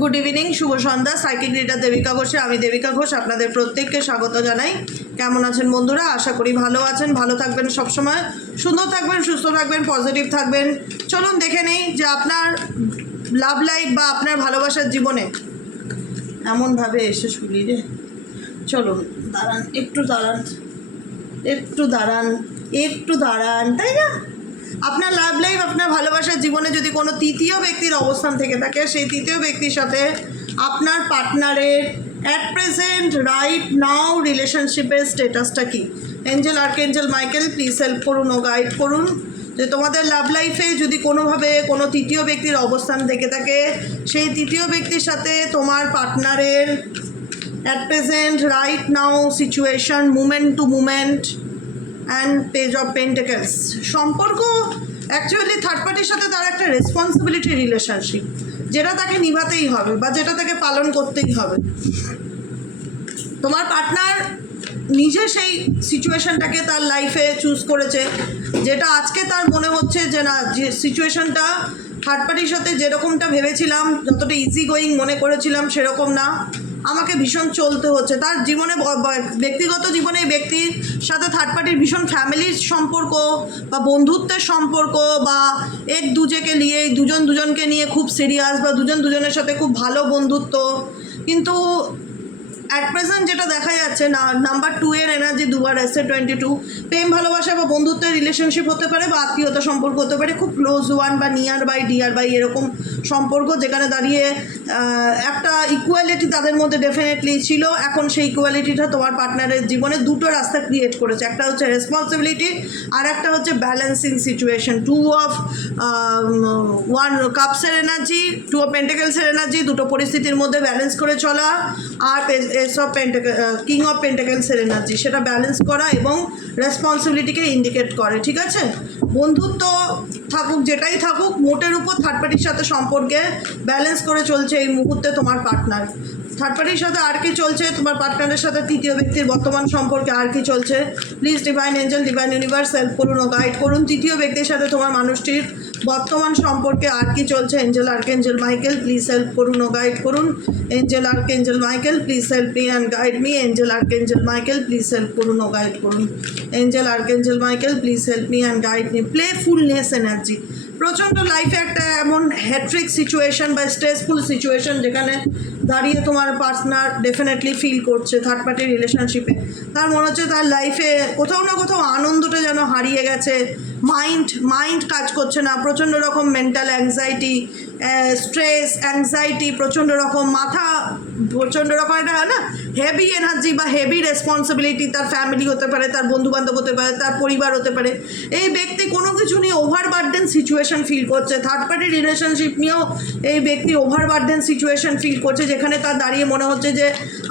Good evening, শুভ সন্ধ্যা। Psychic reader Devika ঘোষে, আমি দেবিকা ঘোষ আপনাদের প্রত্যেককে স্বাগত জানাই। কেমন আছেন বন্ধুরা? আশা করি ভালো আছেন, ভালো থাকবেন, সবসময় সুন্দর থাকবেন, সুস্থ থাকবেন, পজিটিভ থাকবেন। চলুন দেখে নেই যে আপনার লাভ লাইফ বা আপনার ভালোবাসার জীবনে এমনভাবে এসে শুনি রে। চলুন দাঁড়ান, একটু দাঁড়ান, একটু দাঁড়ান, তাই না? আপনার লাভ লাইফ, আপনার ভালোবাসার জীবনে যদি কোনো তৃতীয় ব্যক্তির অবস্থান থেকে থাকে, সেই তৃতীয় ব্যক্তির সাথে আপনার পার্টনারের অ্যাট প্রেজেন্ট রাইট নাও রিলেশনশিপের স্ট্যাটাসটা কী? Angel, archangel Michael please help করুন ও গাইড করুন যে তোমাদের লাভ লাইফে যদি কোনোভাবে কোনো তৃতীয় ব্যক্তির অবস্থান থেকে থাকে, সেই তৃতীয় ব্যক্তির সাথে তোমার পার্টনারের at present right now situation, moment to moment and page of pentacles সম্পর্ক। অ্যাকচুয়ালি থার্ড পার্টির সাথে তার একটা রেসপন্সিবিলিটি রিলেশনশিপ, যেটা তাকে নিভাতেই হবে বা যেটা তাকে পালন করতেই হবে। তোমার পার্টনার নিজে সেই সিচুয়েশনটাকে তার লাইফে চুজ করেছে, যেটা আজকে তার মনে হচ্ছে যে না, যে সিচুয়েশনটা থার্ড পার্টির সাথে যেরকমটা ভেবেছিলাম, যতটা ইজি গোয়িং মনে করেছিলাম সেরকম না, আমাকে ভীষণ চলতে হচ্ছে। তার জীবনে, ব্যক্তিগত জীবনে ব্যক্তির সাথে থার্ড পার্টির ভীষণ ফ্যামিলির সম্পর্ক বা বন্ধুত্বের সম্পর্ক বা এক দুজেকে নিয়ে, দুজন দুজনকে নিয়ে খুব সিরিয়াস বা দুজন দুজনের সাথে খুব ভালো বন্ধুত্ব। কিন্তু অ্যাট প্রেজেন্ট যেটা দেখা যাচ্ছে না, নাম্বার 2 এর এনার্জি দুবার এসে 22। প্রেম ভালোবাসা বা বন্ধুত্বের রিলেশনশিপ হতে পারে বা আত্মীয়তা সম্পর্ক হতে পারে, খুব ক্লোজ ওয়ান বা নিয়ার বাই, ডিয়ার বাই এরকম সম্পর্ক, যেখানে দাঁড়িয়ে একটা ইকুয়ালিটি তাদের মধ্যে ডেফিনেটলি ছিল। এখন সেই ইকুয়ালিটিটা তোমার পার্টনারের জীবনে দুটো রাস্তা ক্রিয়েট করেছে। একটা হচ্ছে রেসপন্সিবিলিটি, আর একটা হচ্ছে ব্যালেন্সিং সিচুয়েশন। 2 অফ 1 কাপসের এনার্জি, 2 অফ পেন্টাকেলসের এনার্জি, দুটো পরিস্থিতির মধ্যে ব্যালেন্স করে চলা, আর এস অফ কিং অফ পেন্টাকেলসের এনার্জি, সেটা ব্যালেন্স করা এবং রেসপন্সিবিলিটিকে ইন্ডিকেট করে। ঠিক আছে, বন্ধুত্ব থাকুক, যেটাই থাকুক, মোটের উপর থার্ড পার্টির সাথে সম্পর্কে ব্যালেন্স করে চলছে এই মুহূর্তে তোমার পার্টনার। থার্ড পার্টির সাথে আর কি চলছে, তোমার পার্টনারের সাথে তৃতীয় ব্যক্তির বর্তমান সম্পর্কে আর কি চলছে? Please divine Angel, divine universe help করুন ও গাইড করুন। তৃতীয় ব্যক্তির সাথে তোমার মানুষটির বর্তমান সম্পর্কে আর কি চলছে? Angel, archangel Michael please help করুন ও গাইড করুন। Angel, archangel Michael please help me and guide me. Angel, archangel Michael please help করুন ও গাইড করুন। Angel, archangel Michael please help me and guide me. Playfulness energy, প্রচণ্ড লাইফে একটা এমন হ্যাট্রিক সিচুয়েশন বা স্ট্রেসফুল সিচুয়েশন, যেখানে দাঁড়িয়ে তোমার পার্টনার ডেফিনেটলি ফিল করছে থার্ড পার্টি রিলেশনশিপে। তার মনে হচ্ছে তার লাইফে কোথাও না কোথাও আনন্দটা যেন হারিয়ে গেছে, মাইন্ড কাজ করছে না, প্রচণ্ড রকম মেন্টাল অ্যাংজাইটি, স্ট্রেস, অ্যাংজাইটি, প্রচণ্ড রকম মাথা, প্রচণ্ড রকম একটা না হেভি এনার্জি বা হেভি রেসপন্সিবিলিটি। তার ফ্যামিলি হতে পারে, তার বন্ধুবান্ধব হতে পারে, তার পরিবার হতে পারে। এই ব্যক্তি কোনো কিছু নিয়ে ওভারবার্ডেন সিচুয়েশন ফিল করছে। থার্ড পার্টি রিলেশনশিপ নিয়েও এই ব্যক্তি ওভারবার্ডেন সিচুয়েশন ফিল করছে, যেখানে তার দাঁড়িয়ে মনে হচ্ছে যে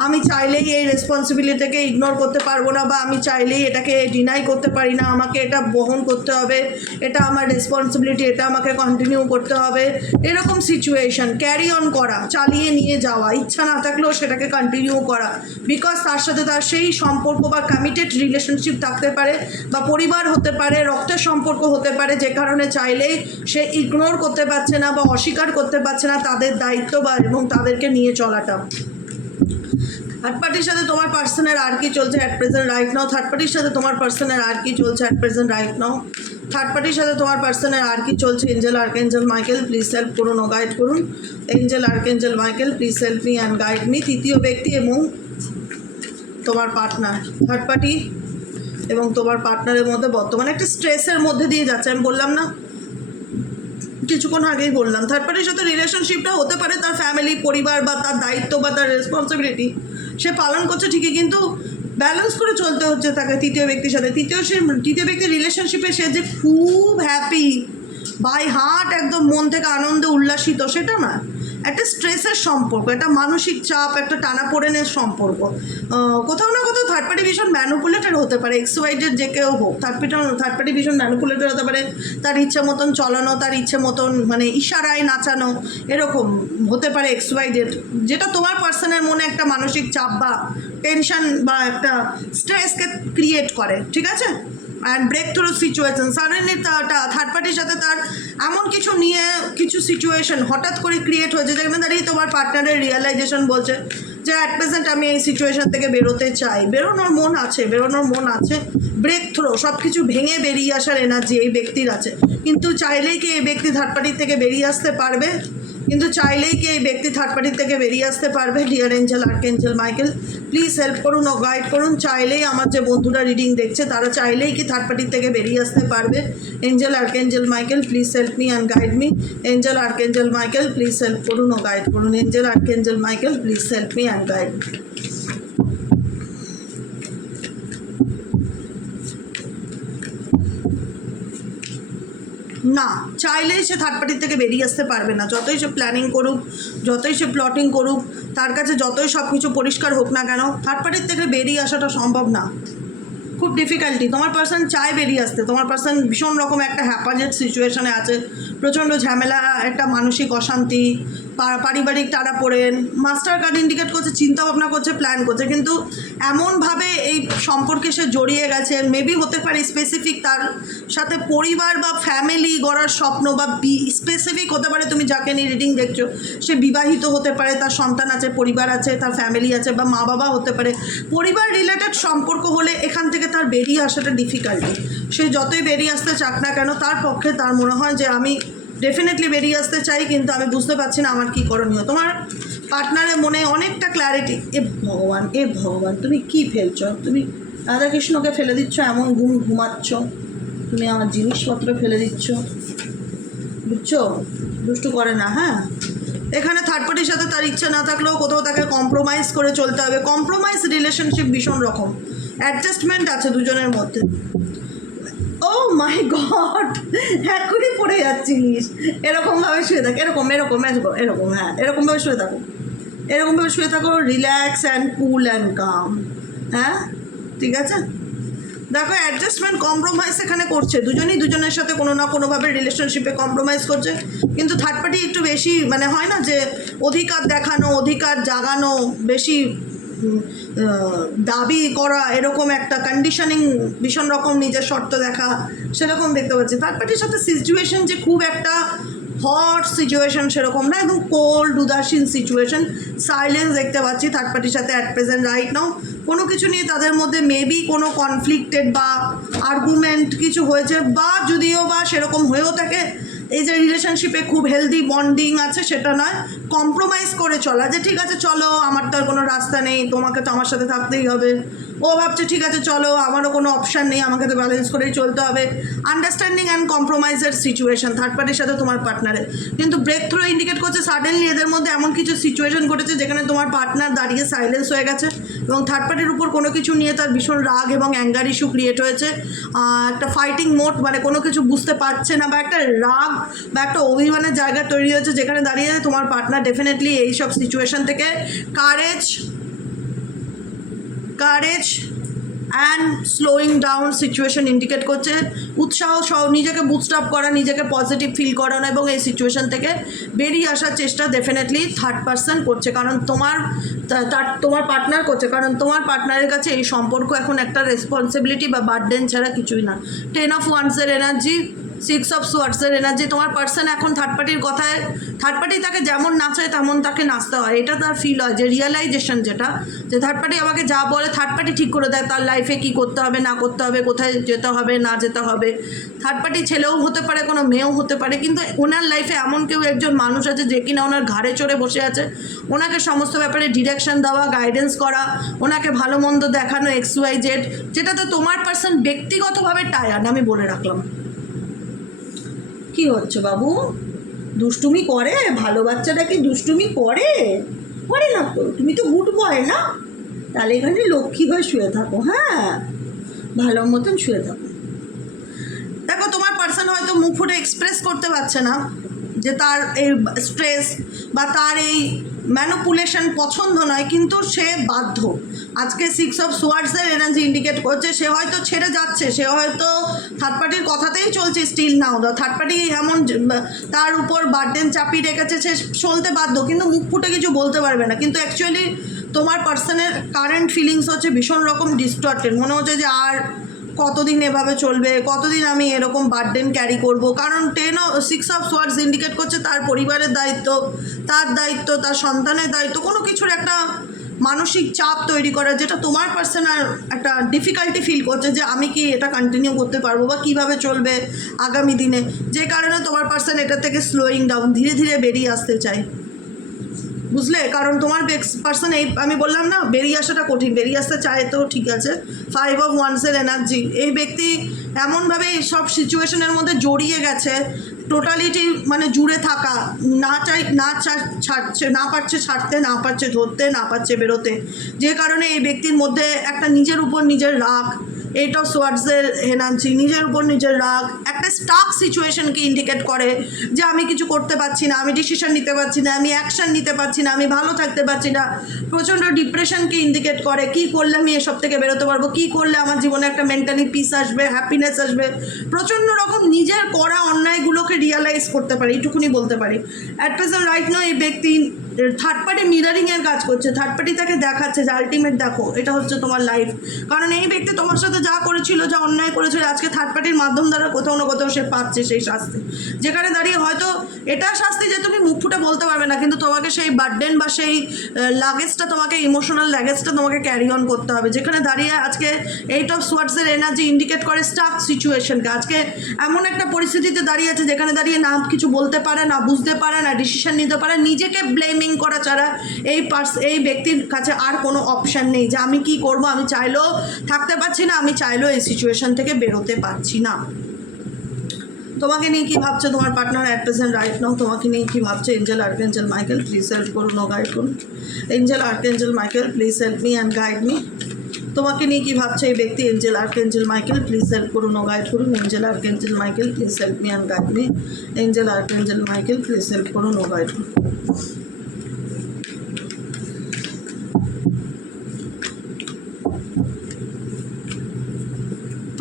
আমি চাইলেই এই রেসপন্সিবিলিটিকে ইগনোর করতে পারবো না, বা আমি চাইলেই এটাকে ডিনাই করতে পারি না, আমাকে এটা বহন করতে হবে, এটা আমার রেসপন্সিবিলিটি, এটা আমাকে কন্টিনিউ করতে হবে। এরকম সিচুয়েশন ক্যারি অন করা, চালিয়ে নিয়ে যাওয়া, ইচ্ছা না থাকলেও সেটাকে কন্টিনিউ করা, বিকজ তার সাথে তার সেই সম্পর্ক বা কমিটেড রিলেশনশিপ থাকতে পারে, বা পরিবার হতে পারে, রক্তের সম্পর্ক হতে পারে, যে কারণে চাইলেই সে ইগনোর করতে পারছে না বা অস্বীকার করতে পারছে না তাদের দায়িত্ব বা এবং তাদেরকে নিয়ে চলাটা। থার্ড পার্টির সাথে তোমার পার্সনের আর কি চলছে at present right now? Third পার্টির সাথে তোমার পার্সনের আর কি চলছে at present right now? Third পার্টির সাথে তোমার পার্সনের আর কি চলছে? Angel, archangel Michael please help করুন ও গাইড করুন। Angel, archangel Michael please help me and guide me. তৃতীয় ব্যক্তি এবং তোমার পার্টনার, থার্ড পার্টি এবং তোমার পার্টনারের মধ্যে বর্তমানে একটা স্ট্রেসের মধ্যে দিয়ে যাচ্ছে। আমি বললাম না, কিছুক্ষণ আগেই বললাম, থার্ড পার্টির সাথে রিলেশনশিপটা হতে পারে তার ফ্যামিলি, পরিবার বা তার দায়িত্ব বা তার রেসপন্সিবিলিটি সে পালন করছে ঠিকই, কিন্তু ব্যালেন্স করে চলতে হচ্ছে তাকে তৃতীয় ব্যক্তির সাথে। তৃতীয় ব্যক্তির রিলেশনশিপে সে যে খুব হ্যাপি, বাই হার্ট, একদম মন থেকে আনন্দে উল্লাসিত, সেটা না। একটা স্ট্রেসের সম্পর্ক, একটা মানসিক চাপ, একটা টানাপোড়েনের সম্পর্ক। কোথাও না কোথাও থার্ড পার্টি ভীষণ ম্যানুপুলেটেড হতে পারে, এক্সওয়াইজেড যে কেউ হোক, থার্ড পার্টি ভীষণ ম্যানুপুলেটেড হতে পারে। তার ইচ্ছে মতন চলানো, তার ইচ্ছে মতন মানে ইশারায় নাচানো, এরকম হতে পারে এক্সওয়াইজেড, যেটা তোমার পার্সনের মনে একটা মানসিক চাপ বা টেনশন বা একটা স্ট্রেসকে ক্রিয়েট করে। ঠিক আছে, and break through situation. Suddenly third পার্টির সাথে তার এমন কিছু নিয়ে কিছু সিচুয়েশন হঠাৎ করে ক্রিয়েট হয়েছে যেখানে দাঁড়িয়ে তোমার পার্টনারের রিয়েলাইজেশন বলছে যে অ্যাট প্রেজেন্ট আমি এই সিচুয়েশন থেকে বেরোতে চাই। বেরোনোর মন আছে, ব্রেক থ্রো সব কিছু ভেঙে বেরিয়ে আসার এনার্জি এই ব্যক্তির আছে। কিন্তু চাইলেই কি এই ব্যক্তি থার্ড পার্টির থেকে বেরিয়ে আসতে পারবে? Dear angel, archangel Michael, please help করুন ও গাইড করুন। চাইলেই আমার যে বন্ধুরা রিডিং দেখছে তারা চাইলেই কি থার্ড পার্টির থেকে বেরিয়ে আসতে পারবে? Angel, archangel Michael, please help me and guide me. Angel, archangel Michael, please help করুন ও গাইড করুন। Angel, archangel Michael, please help me and guide me. না, চাইলেই সে থার্ড পার্টির থেকে বেরিয়ে আসতে পারবে না। যতই সে প্ল্যানিং করুক, যতই সে প্লটিং করুক, তার কাছে যতই সব কিছু পরিষ্কার হোক না কেন, থার্ড পার্টির থেকে বেরিয়ে আসাটা সম্ভব না। খুব ডিফিকাল্টি। তোমার পার্সন চায় বেরিয়ে আসতে, তোমার পার্সন ভীষণ রকম একটা হ্যাপাজেড সিচুয়েশনে আছে, প্রচণ্ড ঝামেলা, একটা মানসিক অশান্তি, পারিবারিক টানাপোড়েন। মাস্টার কার্ড ইন্ডিকেট করছে চিন্তা ভাবনা করছে, প্ল্যান করছে, কিন্তু এমনভাবে এই সম্পর্কে সে জড়িয়ে গেছে। মেবি হতে পারে স্পেসিফিক তার সাথে পরিবার বা ফ্যামিলি গড়ার স্বপ্ন, বা স্পেসিফিক হতে পারে তুমি যাকে নিয়ে রিডিং দেখছো সে বিবাহিত হতে পারে, তার সন্তান আছে, পরিবার আছে, তার ফ্যামিলি আছে, বা মা বাবা হতে পারে। পরিবার রিলেটেড সম্পর্ক হলে এখান থেকে তার বেরিয়ে আসাটা ডিফিকাল্টি। সে যতই বেরিয়ে আসতে চাক না কেন, তার পক্ষে তার মনে হয় যে আমি ডেফিনেটলি বেরিয়ে আসতে চাই, কিন্তু আমি বুঝতে পারছি না আমার কী করণীয়। তোমার পার্টনারের মনে অনেকটা ক্ল্যারিটি। এ ভগবান তুমি কি ফেলছ? তুমি রাধাকৃষ্ণকে ফেলে দিচ্ছ, এমন ঘুমাচ্ছ, তুমি আমার জিনিসপত্র ফেলে দিচ্ছ, বুঝছো? দুষ্টু করে না। হ্যাঁ, এখানে থার্ড পার্টির সাথে তার ইচ্ছা না থাকলেও কোথাও তাকে কম্প্রোমাইজ করে চলতে হবে। কম্প্রোমাইজ রিলেশনশিপ ভীষণ রকম, অ্যাডজাস্টমেন্ট আছে দুজনের মধ্যে। ও মাই গড, এখনই পড়ে যাচ্ছিস। এরকমভাবে শুয়ে থাক, এরকম, হ্যাঁ, এরকমভাবে শুয়ে থাকো, রিল্যাক্স অ্যান্ড কুল অ্যান্ড কাম। হ্যাঁ, ঠিক আছে। দেখো, অ্যাডজাস্টমেন্ট, কম্প্রোমাইজ এখানে করছে, দুজনেই দুজনের সাথে কোনো না কোনোভাবে রিলেশনশিপে কম্প্রোমাইজ করছে। কিন্তু থার্ড পার্টি একটু বেশি, মানে হয় না যে অধিকার দেখানো, অধিকার জাগানো, বেশি দাবি করা, এরকম একটা কন্ডিশনিং, ভীষণ রকম নিজের শর্ত দেখা, সেরকম দেখতে পাচ্ছি। থার্ড পার্টির সাথে সিচুয়েশন যে খুব একটা হট সিচুয়েশন সেরকম না, একদম কোল্ড উদাসীন সিচুয়েশন, সাইলেন্স দেখতে পাচ্ছি থার্ড পার্টির সাথে অ্যাট প্রেজেন্ট রাইট নাও। কোনো কিছু নিয়ে তাদের মধ্যে মেবি কোনো কনফ্লিক্টেড বা আর্গুমেন্ট কিছু হয়েছে, বা যদিও বা সেরকম হয়েও থাকে, এই যে রিলেশনশিপে খুব হেলদি বন্ডিং আছে সেটা নয়, কম্প্রোমাইজ করে চলা, যে ঠিক আছে চলো, আমার তো আর কোনো রাস্তা নেই, তোমাকে তো আমার সাথে থাকতেই হবে। ও ভাবছে ঠিক আছে চলো, আমারও কোনো অপশান নেই, আমাকে তো ব্যালেন্স করেই চলতে হবে। আন্ডারস্ট্যান্ডিং অ্যান্ড কম্প্রোমাইজের সিচুয়েশন থার্ড পার্টির সাথে তোমার পার্টনারের। কিন্তু ব্রেক থ্রু ইন্ডিকেট করছে সাডেনলি এদের মধ্যে এমন কিছু সিচুয়েশন ঘটেছে যেখানে তোমার পার্টনার দাঁড়িয়ে সাইলেন্স হয়ে গেছে, এবং থার্ড পার্টির উপর কোনো কিছু নিয়ে তার ভীষণ রাগ এবং অ্যাঙ্গার ইস্যু ক্রিয়েট হয়েছে। একটা ফাইটিং মোড, মানে কোনো কিছু বুঝতে পারছে না, বা একটা রাগ বা একটা অভিমানের জায়গা তৈরি হয়েছে, যেখানে দাঁড়িয়ে তোমার পার্টনার ডেফিনেটলি এইসব সিচুয়েশন থেকে courage and slowing down situation indicate করছে। উৎসাহ সহ নিজেকে বুস্টআপ করা, নিজেকে পজিটিভ ফিল করানো এবং এই সিচুয়েশন থেকে বেরিয়ে আসার চেষ্টা ডেফিনেটলি থার্ড পার্সন করছে, কারণ তোমার পার্টনার করছে, কারণ তোমার পার্টনারের কাছে এই সম্পর্ক এখন একটা রেসপন্সিবিলিটি বা বার্ডেন ছাড়া কিছুই না। 10 অফ ওয়ান্সের এনার্জি, 6 অফ সোয়ার্ডসের এনার্জি। তোমার পার্সন এখন থার্ড পার্টির কথায়, থার্ড পার্টি তাকে যেমন নাচায় তেমন তাকে নাচতে হয়, এটা তার ফিল হয়, যে রিয়েলাইজেশন যেটা, যে থার্ড পার্টি আমাকে যা বলে থার্ড পার্টি ঠিক করে দেয় তার লাইফে কী করতে হবে না করতে হবে, কোথায় যেতে হবে না যেতে হবে। থার্ড পার্টি ছেলেও হতে পারে, কোনো মেয়েও হতে পারে, কিন্তু ওনার লাইফে এমন কেউ একজন মানুষ আছে যে কিনা ওনার ঘাড়ে চড়ে বসে আছে, ওনাকে সমস্ত ব্যাপারে ডিরেকশন দেওয়া, গাইডেন্স করা, ওনাকে ভালো মন্দ দেখানো, XYZ, যেটাতে তোমার পার্সন ব্যক্তিগতভাবে টায়ার্ড। আমি বলে রাখলাম। কি হচ্ছে বাবু? দুষ্টুমি করে? ভালো বাচ্চাটা কি দুষ্টুমি করে? করে না তো, তুমি তো গুড বয় না? তাহলে এখানে লক্ষ্মী হয়ে শুয়ে থাকো। হ্যাঁ, ভালো মতন শুয়ে থাকো। দেখো, তোমার পার্সন হয়তো মুখ ফুটে এক্সপ্রেস করতে পারছে না যে তার এই স্ট্রেস বা তার এই ম্যানিপুলেশন পছন্দ নয়, কিন্তু সে বাধ্য। আজকে 6 অফ সোয়ার্ডসের এনার্জি ইন্ডিকেট করছে সে হয়তো ছেড়ে যাচ্ছে, সে হয়তো থার্ড পার্টির কথাতেই চলছে স্টিল নাও। থার্ড পার্টি এমন তার উপর বার্ডেন চাপিয়ে রেখেছে, সে চলতে বাধ্য, কিন্তু মুখ ফুটে কিছু বলতে পারবে না। কিন্তু অ্যাকচুয়ালি তোমার পার্সনের কারেন্ট ফিলিংস হচ্ছে ভীষণ রকম ডিস্টর্টেড, মনে হচ্ছে যে আর কতদিন এভাবে চলবে, কতদিন আমি এরকম বার্ডেন ক্যারি করব। কারণ 6 অফ সোয়ার্ডস ইন্ডিকেট করছে তার পরিবারের দায়িত্ব, তার সন্তানের দায়িত্ব, কোনো কিছুর একটা মানসিক চাপ তৈরি করা, যেটা তোমার পার্সোনাল একটা ডিফিকাল্টি ফিল করছে যে আমি কি এটা কন্টিনিউ করতে পারবো বা কীভাবে চলবে আগামী দিনে, যে কারণে তোমার পার্সন এটা থেকে স্লোয়িং ডাউন, ধীরে ধীরে বেরিয়ে আসতে চায়, বুঝলে। কারণ তোমার পার্সন, এই আমি বললাম না বেরিয়ে আসাটা কঠিন, বেরিয়ে আসতে চায় তো ঠিক আছে। 5 অফ ওয়ান্সের এনার্জি, এই ব্যক্তি এমনভাবে সব সিচুয়েশনের মধ্যে জড়িয়ে গেছে, টোটালিটি মানে জুড়ে থাকা, ছাড়ছে না, পারছে ছাড়তে, না পারছে ধরতে, না পারছে বেরোতে, যে কারণে এই ব্যক্তির মধ্যে একটা নিজের উপর নিজের রাগ, 8 অফ সোয়ার্ডসের এনার্জি, নিজের উপর নিজের রাগ একটা স্টাক সিচুয়েশনকে ইন্ডিকেট করে যে আমি কিছু করতে পারছি না, আমি ডিসিশন নিতে পারছি না, আমি অ্যাকশন নিতে পারছি না, আমি ভালো থাকতে পারছি না, প্রচণ্ড ডিপ্রেশনকে ইন্ডিকেট করে। কী করলে আমি এসব থেকে বেরোতে পারবো, কী করলে আমার জীবনে একটা মেন্টালি পিস আসবে, হ্যাপিনেস আসবে, প্রচণ্ড রকম নিজের করা অন্যায়গুলোকে রিয়ালাইজ করতে পারি, এইটুকুনি বলতে পারি। অ্যাট প্রেজেন্ট রাইট নাও এই ব্যক্তি থার্ড পার্টি মিরারিংয়ের কাজ করছে, থার্ড পার্টি তাকে দেখাচ্ছে যে আলটিমেট দেখো এটা হচ্ছে তোমার লাইফ। কারণ এই ব্যক্তি তোমার সাথে যা করেছিল, যা অন্যায় করেছিল, আজকে থার্ড পার্টির মাধ্যম দ্বারা কোথাও না কোথাও সে পাচ্ছে সেই শাস্তি, যেখানে দাঁড়িয়ে হয়তো এটা শাস্তি যে তুমি মুখ ফুটে বলতে পারবে না, কিন্তু তোমাকে সেই বার্ডেন বা সেই লাগেজটা, তোমাকে ইমোশনাল লাগেজটা তোমাকে ক্যারি অন করতে হবে, যেখানে দাঁড়িয়ে আজকে 8 অফ সোয়ার্ডসের এনার্জি ইন্ডিকেট করে স্টাক সিচুয়েশনকে। আজকে এমন একটা পরিস্থিতিতে দাঁড়িয়ে আছে যেখানে দাঁড়িয়ে না কিছু বলতে পারে, না বুঝতে পারে, না ডিসিশন নিতে পারে, নিজেকে ব্লেমিং করা ছাড়া এই ব্যক্তির কাছে আর কোনো অপশান নেই যে আমি কি করব, আমি চাইলেও থাকতে পারছি না, আমি চাইলেও এই সিচুয়েশন থেকে বেরোতে পারছি না। তোমাকে নিয়ে কী ভাবছে তোমার partner at present right now, তোমাকে নিয়ে কী ভাবছে? Angel archangel Michael please help করুন ও গাইড করুন। Angel archangel Michael please help me and guide me. তোমাকে নিয়ে কী ভাবছে এই ব্যক্তি? Angel archangel Michael please help করুন ও গাইড করুন। Angel archangel Michael please help me and guide me. Angel archangel Michael please help করুন ও গাইড করুন।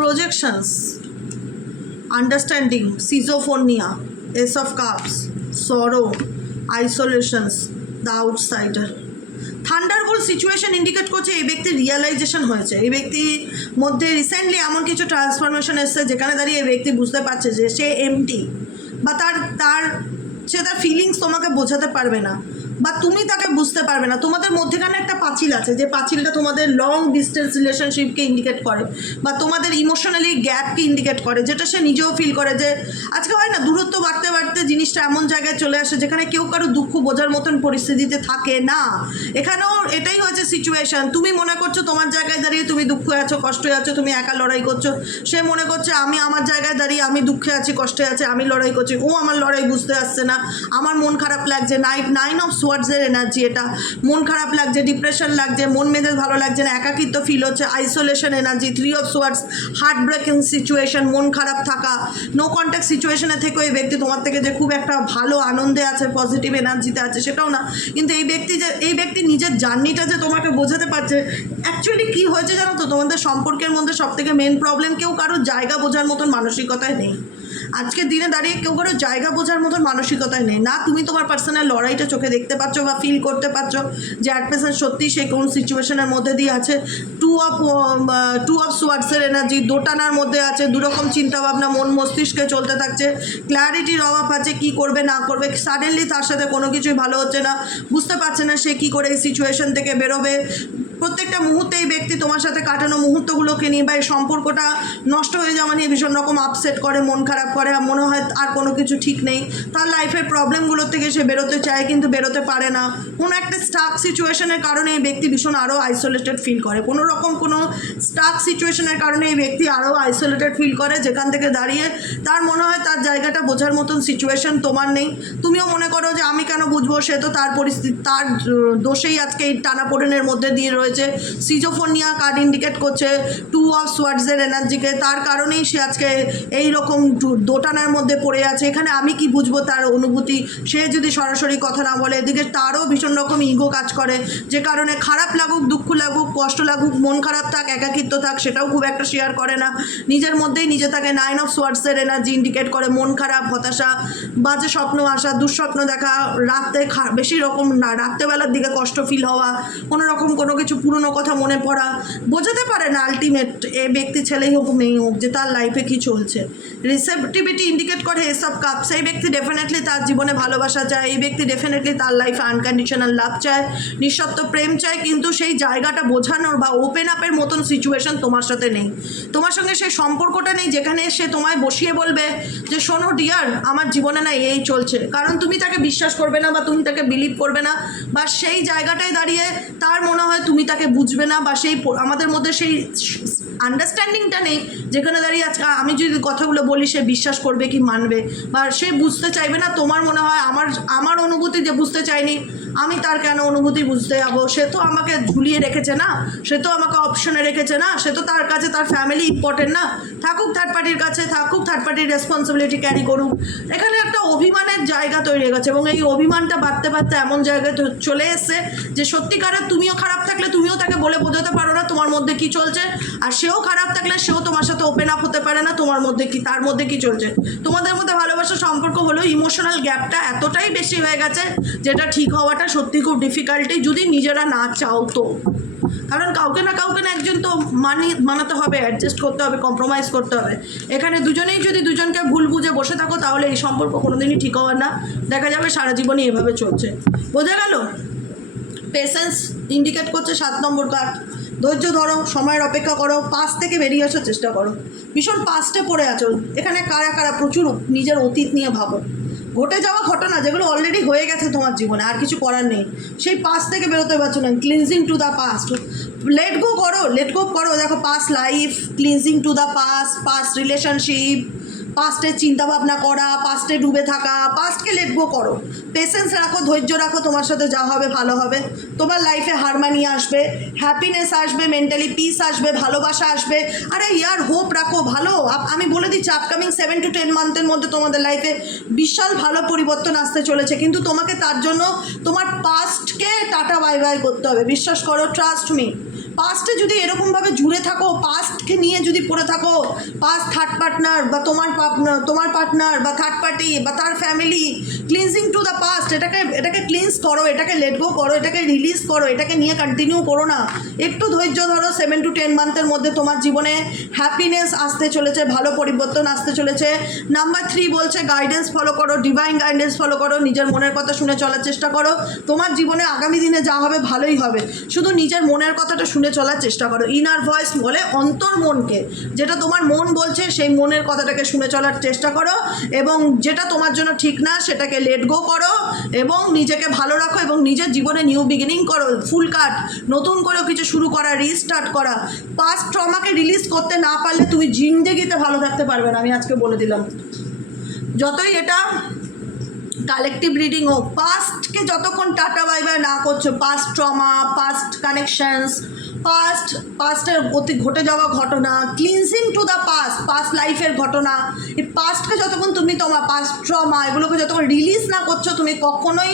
Projections, understanding, schizophrenia, Ace of Cups, sorrow, isolations, the outsider. Thunderbolt situation indicate করছে এই ব্যক্তির realisation হয়েছে, এই ব্যক্তির মধ্যে রিসেন্টলি এমন কিছু ট্রান্সফরমেশন এসছে যেখানে দাঁড়িয়ে এই ব্যক্তি বুঝতে পারছে যে সে এমটি, বা তার ফিলিংস তোমাকে বোঝাতে পারবে না, বা তুমি তাকে বুঝতে পারবে না। তোমাদের মধ্যেখানে একটা পাঁচিল আছে, যে পাঁচিলটা তোমাদের লং ডিস্টেন্স রিলেশনশিপকে ইন্ডিকেট করে, বা তোমাদের ইমোশনালি গ্যাপকে ইন্ডিকেট করে, যেটা সে নিজেও ফিল করে। যে আজকে হয় না দূরত্ব বাড়তে বাড়তে জিনিসটা এমন জায়গায় চলে আসে যেখানে কেউ কারো দুঃখ বোঝার মতন পরিস্থিতিতে থাকে না। এখানেও এটাই হয়েছে সিচুয়েশান। তুমি মনে করছো তোমার জায়গায় দাঁড়িয়ে তুমি দুঃখে আছো, কষ্টে আছো, তুমি একা লড়াই করছো। সে মনে করছে আমি আমার জায়গায় দাঁড়িয়ে আমি দুঃখে আছি, কষ্টে আছি, আমি লড়াই করছি, ও আমার লড়াই বুঝতে আসছে না, আমার মন খারাপ লাগছে। 9 অফ সোয়ার্ডসের এনার্জি, এটা মন খারাপ লাগছে, ডিপ্রেশন লাগছে, মন মেজাজ ভালো লাগছে না, একাকিত্ব ফিল হচ্ছে, isolation energy. 3 of swords, heart breaking situation, মন খারাপ থাকা, নো কন্ট্যাক্ট সিচুয়েশনে থেকেও এই ব্যক্তি তোমার থেকে যে খুব একটা ভালো আনন্দে আছে, পজিটিভ এনার্জিতে আছে সেটাও না, কিন্তু এই ব্যক্তি নিজের জার্নিটা যে তোমাকে বোঝাতে পারছে। অ্যাকচুয়ালি কী হয়েছে জানো তো, তোমাদের সম্পর্কের মধ্যে সবথেকে মেন প্রবলেম, কেউ কারোর জায়গা বোঝার মতন মানসিকতায় নেই। আজকের দিনে দাঁড়িয়ে কেউ কারো জায়গা বোঝার মতন মানসিকতায় নেই না। তুমি তোমার পার্সোনাল লড়াইটা চোখে দেখতে পাচ্ছ বা ফিল করতে পারছো যে অ্যাট প্রেজেন্ট সত্যি সে কোন সিচুয়েশনের মধ্যে দিয়ে আছে। 2 অফ সোয়ার্ডসের এনার্জি, দোটানার মধ্যে আছে, দুরকম চিন্তাভাবনা মন মস্তিষ্কে চলতে থাকছে, ক্ল্যারিটির অভাব আছে, কী করবে না করবে। সাডেনলি তার সাথে কোনো কিছুই ভালো হচ্ছে না, বুঝতে পারছে না সে কী করে এই সিচুয়েশন থেকে বেরোবে। প্রত্যেকটা মুহূর্তে এই ব্যক্তি তোমার সাথে কাটানো মুহূর্তগুলোকে নিয়ে বা এই সম্পর্কটা নষ্ট হয়ে যাওয়া নিয়ে ভীষণ রকম আপসেট করে, মন খারাপ করে, আর মনে হয় আর কোনো কিছু ঠিক নেই। তার লাইফের প্রবলেমগুলোর থেকে সে বেরোতে চায় কিন্তু বেরোতে পারে না। কোনো একটা স্টাক সিচুয়েশনের কারণে এই ব্যক্তি ভীষণ আরও আইসোলেটেড ফিল করে, কোনো স্টাক সিচুয়েশনের কারণে এই ব্যক্তি আরও আইসোলেটেড ফিল করে, যেখান থেকে দাঁড়িয়ে তার মনে হয় তার জায়গাটা বোঝার মতন সিচুয়েশন তোমার নেই। তুমিও মনে করো যে আমি কেন বুঝবো, সে তো তার পরিস্থিতি, তার দোষেই আজকে এই টানাপোড়েনের মধ্যে দিয়ে রয়েছে। সিজোফোনিয়া কার্ড ইন্ডিকেট করছে 2 অফ সোয়ার্ডসের এনার্জিকে, তার কারণেই সে আজকে এই রকম দোটানার মধ্যে পড়ে আছে। এখানে আমি কি বুঝবো তার অনুভূতি, সে যদি সরাসরি কথা না বলে, এদিকে তারও ভীষণ রকম ইগো কাজ করে, যে কারণে খারাপ লাগুক, দুঃখ লাগুক, কষ্ট লাগুক, মন খারাপ থাক, একাকিত্ব থাক, সেটাও খুব একটা শেয়ার করে না, নিজের মধ্যেই নিজে থাকে। 9 অফ সোয়ার্ডসের এনার্জি ইন্ডিকেট করে মন খারাপ, হতাশা, বাজে স্বপ্ন আসা, দুঃস্বপ্ন দেখা, রাতে বেশি রকম না, রাত্রেবেলার দিকে কষ্ট ফিল হওয়া, কোনো রকম কোনো কিছু পুরনো কথা মনে পড়া, বোঝাতে পারে না আলটিমেট এ ব্যক্তি ছেলেই হোক মেয়ে হোক যে তার লাইফে কী চলছে। রিসেপটিভিটি ইন্ডিকেট করে এসব কাপ, সেই ব্যক্তি ডেফিনেটলি তার জীবনে ভালোবাসা চায়, এই ব্যক্তি ডেফিনেটলি তার লাইফে আনকন্ডিশনাল লাভ চায়, নিঃশর্ত প্রেম চায়, কিন্তু সেই জায়গাটা বোঝানোর বা ওপেন আপের মতন সিচুয়েশন তোমার সাথে নেই, তোমার সঙ্গে সেই সম্পর্কটা নেই যেখানে সে তোমায় বসিয়ে বলবে যে শোনো ডিয়ার আমার জীবনে না এই চলছে, কারণ তুমি তাকে বিশ্বাস করবে না বা তুমি তাকে বিলিভ করবে না, বা সেই জায়গাটায় দাঁড়িয়ে তার মনে হয় তুমি তাকে বুঝবে না, বা সেই আমাদের মধ্যে সেই আন্ডারস্ট্যান্ডিংটা নেই যেখানে দাঁড়িয়ে আজকে আমি যদি কথাগুলো বলি সে বিশ্বাস করবে কি মানবে, বা সে বুঝতে চাইবে না। তোমার মনে হয় আমার অনুভূতি যে বুঝতে চাইনি, আমি তার কেন অনুভূতি বুঝতে যাবো, সে তো আমাকে ঝুলিয়ে রেখেছে না, সে তো আমাকে অপশনে রেখেছে না, সে তো তার কাছে তার ফ্যামিলি ইম্পর্টেন্ট না, থাকুক থার্ড পার্টির কাছে, থাকুক থার্ড পার্টির রেসপন্সিবিলিটি ক্যারি করুক। এখানে একটা অভিমানের জায়গা তৈরি হয়ে গেছে এবং এই অভিমানটা বাড়তে বাড়তে এমন জায়গায় চলে এসছে যে সত্যিকারের তুমিও খারাপ থাকলে তুমিও তাকে বলে বোঝাতে পারো না তোমার মধ্যে কি চলছে, আর সেও খারাপ থাকলে সেও তোমার সাথে ওপেন আপ হতে পারে না তোমার মধ্যে কি তার মধ্যে কি চলছে। তোমাদের মধ্যে ভালোবাসার সম্পর্ক হলেও ইমোশনাল গ্যাপটা এতটাই বেশি হয়ে গেছে যেটা ঠিক হওয়াটা সত্যি খুব ডিফিকাল্টি, যদি নিজেরা না চাও তো। কারণ কাউকে না একজন তো মানাতে হবে, অ্যাডজাস্ট করতে হবে, কম্প্রোমাইজ করতে হবে। এখানে দুজনেই যদি দুজনকে ভুল বুঝে বসে থাকো তাহলে এই সম্পর্ক কোনোদিনই ঠিক হওয়ার না, দেখা যাবে সারা জীবনই এভাবে চলছে। বোঝা গেল? পেশেন্স ইন্ডিকেট করছে 7 নম্বর কার্ড। ধৈর্য ধরো, সময়ের অপেক্ষা করো, পাস থেকে বেরিয়ে আসার চেষ্টা করো। ভীষণ পাস্টে পড়ে আছো, এখানে কারা কারা প্রচুর নিজের অতীত নিয়ে ভাবো, ঘটে যাওয়া ঘটনা যেগুলো অলরেডি হয়ে গেছে তোমার জীবনে, আর কিছু করার নেই, সেই পাস্ট থেকে বেরোতে পারছো না। Cleansing to the past, let go করো। দেখো past life, cleansing to the past relationship, পাস্টের চিন্তাভাবনা করা, পাস্টে ডুবে থাকা, পাস্টকে লেট গো করো। পেশেন্স রাখো, ধৈর্য রাখো, তোমার সাথে যা হবে ভালো হবে। তোমার লাইফে হারমানি আসবে, হ্যাপিনেস আসবে, মেন্টালি পিস আসবে, ভালোবাসা আসবে। আরে ইয়ার হোপ রাখো, ভালো। আমি বলে দিচ্ছি আপকামিং 7 to 10 মান্থের মধ্যে তোমাদের লাইফে বিশাল ভালো পরিবর্তন আসতে চলেছে, কিন্তু তোমাকে তার জন্য তোমার পাস্টকে টাটা বাই বাই করতে হবে। বিশ্বাস করো, ট্রাস্ট মি। পাস্টে যদি এরকমভাবে জুড়ে থাকো, পাস্টকে নিয়ে যদি পড়ে থাকো, পাস্ট থার্ড পার্টনার বা তোমার পার্টনার বা থার্ড পার্টি বা তার family, cleansing to the past, এটাকে ক্লিনস করো, এটাকে লেট গো করো, এটাকে রিলিজ করো, এটাকে নিয়ে কন্টিনিউ করো না। একটু ধৈর্য ধরো, 7 to 10 মান্থের মধ্যে তোমার জীবনে হ্যাপিনেস আসতে চলেছে, ভালো পরিবর্তন আসতে চলেছে। নাম্বার 3 বলছে গাইডেন্স ফলো করো, ডিভাইন গাইডেন্স ফলো করো, নিজের মনের কথা শুনে চলার চেষ্টা করো। তোমার জীবনে আগামী দিনে যা হবে ভালোই হবে, শুধু নিজের মনের কথাটা শুনে চলার চেষ্টা করো। ইনার ভয়েস বলে অন্তর মনকে, যেটা তোমার মন বলছে সেই মনের কথাটাকে শুনে চলার চেষ্টা করো, এবং যেটা তোমার জন্য ঠিক না সেটাকে লেট গো করো, এবং নিজেকে ভালো রাখো, এবং নিজের জীবনে নিউ বিগিনিং করো, ফুল কাট, নতুন করেও কিছু শুরু করা, রিস্টার্ট করা। পাস্ট ট্রমাকে রিলিজ করতে না পারলে তুমি জিন্দেগিতে ভালো থাকতে পারবে না, আমি আজকে বলে দিলাম। যতই এটা কালেকটিভ রিডিং হোক, পাস্টকে যতক্ষণ টাটা বাই বাই না করছো, পাস্ট ট্রমা, পাস্ট কানেকশনস, পাস্টের অতি ঘটে যাওয়া ঘটনা, ক্লিনজিং টু দ্য পাস্ট লাইফের ঘটনা, এই পাস্টকে যতক্ষণ তুমি তোমার পাস্ট ট্রমা এগুলোকে যতক্ষণ রিলিজ না করছো তুমি কখনোই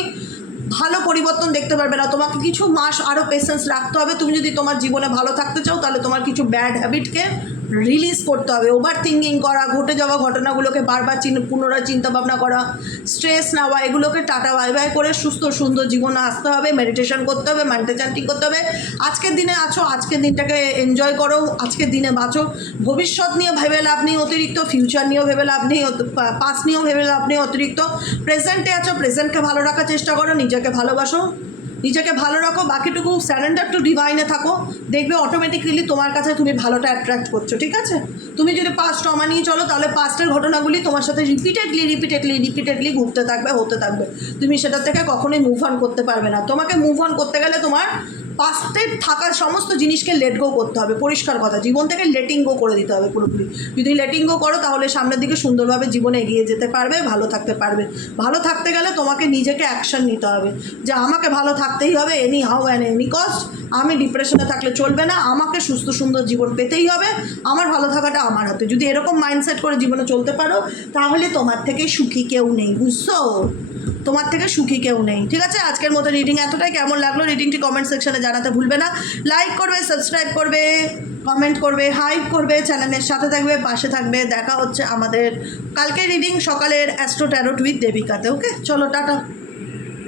ভালো পরিবর্তন দেখতে পারবে না। তোমাকে কিছু মাস আরও পেশেন্স রাখতে হবে। তুমি যদি তোমার জীবনে ভালো থাকতে চাও তাহলে তোমার কিছু ব্যাড হ্যাবিটকে রিলিজ করতে হবে। ওভার থিঙ্কিং করা, ঘটে যাওয়া ঘটনাগুলোকে বারবার পুনরায় চিন্তাভাবনা করা, স্ট্রেস নেওয়া, এগুলোকে টাটা বাই বাই করে সুস্থ সুন্দর জীবনে আসতে হবে। মেডিটেশন করতে হবে, মাইন্ডে চ্যান্টিং করতে হবে। আজকের দিনে আছো, আজকের দিনটাকে এনজয় করো, আজকের দিনে বাঁচো। ভবিষ্যৎ নিয়ে ভেবে লাভ নেই অতিরিক্ত, ফিউচার নিয়েও ভেবে লাভ নেই, পাস্ট নিয়েও ভেবে লাভ নেই অতিরিক্ত। প্রেজেন্টে আছো, প্রেজেন্টকে ভালো রাখার চেষ্টা করো, নিজেকে ভালোবাসো, নিজেকে ভালো রাখো, বাকিটুকু স্যারেন্ডার টু ডিভাইনে থাকো। দেখবে অটোমেটিক্যালি তোমার কাছে তুমি ভালোটা অ্যাট্রাক্ট করছো। ঠিক আছে? তুমি যদি পাস্ট ট্রমা নিয়ে চলো তাহলে পাস্টের ঘটনাগুলি তোমার সাথে রিপিটেডলি ঘুরতে থাকবে, হতে থাকবে। তুমি সেটা থেকে কখনোই মুভ অন করতে পারবে না। তোমাকে মুভ অন করতে গেলে তোমার পাস্টে থাকা সমস্ত জিনিসকে লেট গো করতে হবে। পরিষ্কার কথা, জীবন থেকে লেটিং গো করে দিতে হবে পুরোপুরি। যদি লেটিং গো করো তাহলে সামনের দিকে সুন্দরভাবে জীবনে এগিয়ে যেতে পারবে, ভালো থাকতে পারবে। ভালো থাকতে গেলে তোমাকে নিজেকে অ্যাকশন নিতে হবে যে আমাকে ভালো থাকতেই হবে, any how and any cost. আমি ডিপ্রেশনে থাকলে চলবে না, আমাকে সুস্থ সুন্দর জীবন পেতেই হবে, আমার ভালো থাকাটা আমার হাতে। যদি এরকম মাইন্ডসেট করে জীবনে চলতে পারো তাহলে তোমার থেকে সুখী কেউ নেই, বুঝছো? তোমার থেকে সুখী কেউ নেই। ঠিক আছে? আজকের মতো রিডিং এতটাই। কেমন লাগলো রিডিংটি কমেন্ট সেকশনে জানাতে ভুলবে না। লাইক করবে, সাবস্ক্রাইব করবে, কমেন্ট করবে, হাইপ করবে, চ্যানেলের সাথে থাকবে, পাশে থাকবে। দেখা হচ্ছে আমাদের কালকে রিডিং সকালের অ্যাস্ট্রো ট্যারোট উইথ দেবিকাতে। ওকে, চলো টাটা।